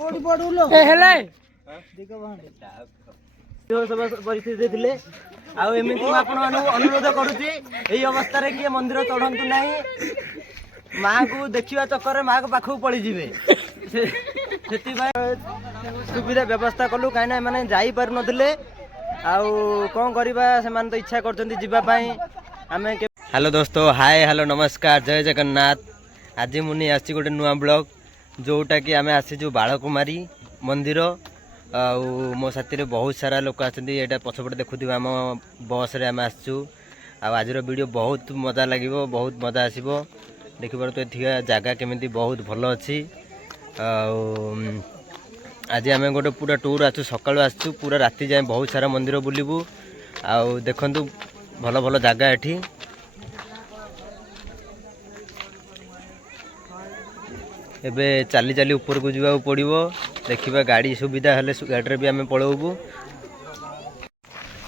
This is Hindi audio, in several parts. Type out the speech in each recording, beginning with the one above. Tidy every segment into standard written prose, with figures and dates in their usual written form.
परिस्थिति थे अनुरोध करुच्ची अवस्था किए मंदिर चढ़ंतु ना माँ को देखा चक्कर माँ को पाखक पड़े सुविधा व्यवस्था कलु कहीं मैंने जापार नथिले कौन करवा से तो इच्छा करवाई आम। हेलो दोस्तों, हाय हेलो नमस्कार, जय जगन्नाथ। आज मुझे आसी गोटे नुआ ब्लॉग जोटा कि आम आसीचु बालकुमारी मंदिर मो साथी बहुत सारा लोक आछंती पछपटे देखुव आम बस रे आम आसचु। आज वीडियो बहुत मजा लगे, बहुत मजा आसो देखिपार तो ये जगह केमी बहुत भल अच्छी। आज आम गोटे पूरा टूर आसु सका आसचु पूरा राति जाए बहुत सारा मंदिर बुलबू देखु भल भल जगह एठी। एबे चाली चाली ऊपर को जावा पड़ो देखा गाड़ी सुविधा हेले गाड़ी भी आम पलौबू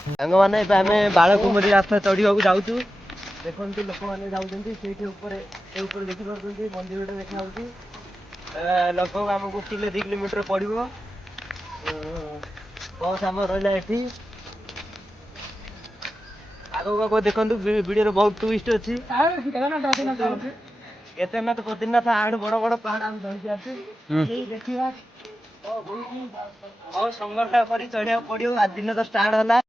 सांग मैंने आम बालकुमारी रास्ता चढ़ा जाऊँ देखु लोक मैंने जाऊँगी देखिए मंदिर देखा लगभग आमको 2 किलोमीटर पड़ो बस आम रहा ये आगे देखो वीडियो बहुत ट्विस्ट अच्छी। केदारनाथ बद्रीनाथ आड़ बड़ बड़ पहाड़ आम धरती आसी देखा बहुत संघर्ष कर चढ़ा पड़ो। आज दिन तो स्टार्ट है।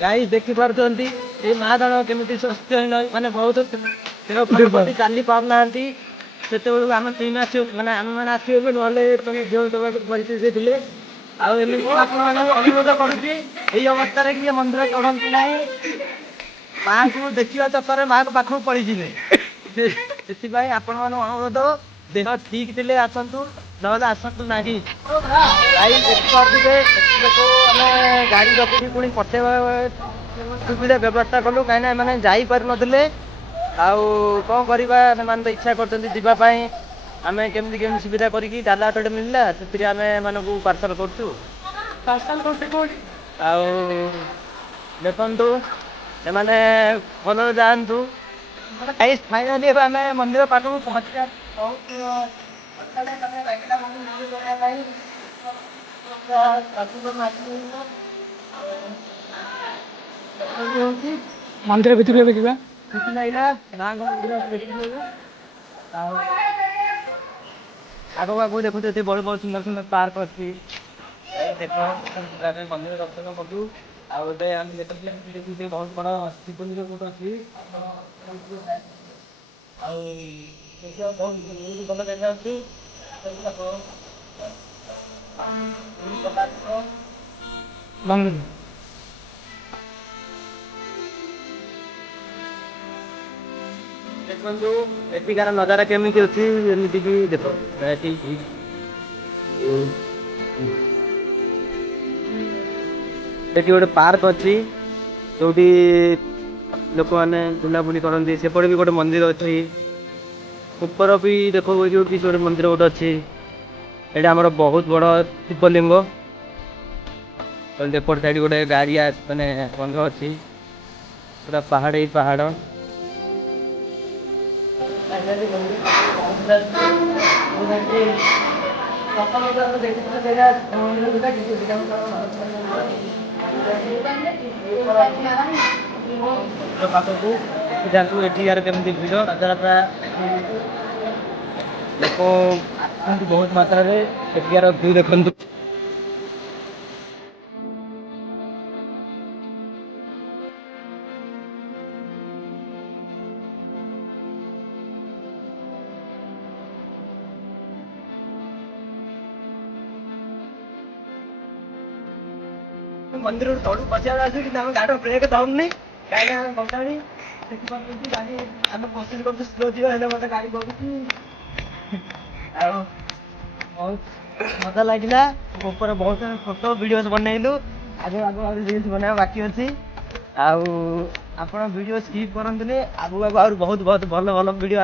गाइस देखी पार्टी ये महादान केमी स्वस्थ माने बहुत चली पाना से आम टीम आस मैंने आम मैंने आसवे ना परिस्थिति थे अनुरोध करुच्ची अवस्था किए मंदिर चढ़ंतु ना माँ को देखा चक्कर माँ को पाखक पड़े से आपण मान अनुरोध देह ठीक थे आसतु ना आसतु ना गाड़ी रखी पुणी पठेवा सुविधा व्यवस्था कलु कहीं मैंने जापार नथिले कौन करवा से तो इच्छा करवाई आम केमी केमी सुविधा करके डाला ऑटो मिलला से आम मानक पार्सल करुँ देखु मैंने भल जातु फाइनाली आम मंदिर पाखक पहुँचा मंदिर भीतर देखा आग आगे देखो बड़े बहुत सुंदर सुंदर पार्क अच्छी देख मंदिर दर्शन कलु बहुत बड़ा शिव मंदिर गोटे अच्छी भल देखा देखो एटिकार नजारा केमी अच्छी देख गोटे पार्क अच्छी जो लोक मैंने बुलाबुली करती सेपटे भी गोटे मंदिर अच्छी ऊपर भी देखो गोटे मंदिर गोटे अच्छी ये आमर बहुत बड़ शिवलिंग एपट साइड गोटे गाड़िया मैंने बंध अच्छी पूरा पहाड़ ही पहाड़ पाखक जानते एठार केमी भिड़ राजाराता लोक बहुत मात्रा एठार व्यू देखु मंदिर तलू पशिया कि गाड़ी ब्रेक दौनी कहीं गलानी देखिए गाड़ी आम कोशिश कर स्लो जी मत गाड़ी बढ़ुची बहुत मजा लगे ऊपर बहुत सारा फोटो वीडियोस बनइलु आगे आगे रील्स बनाया बाकी अच्छी आप वीडियो स्किप करते आगू आगू बहुत बहुत भल भल वीडियो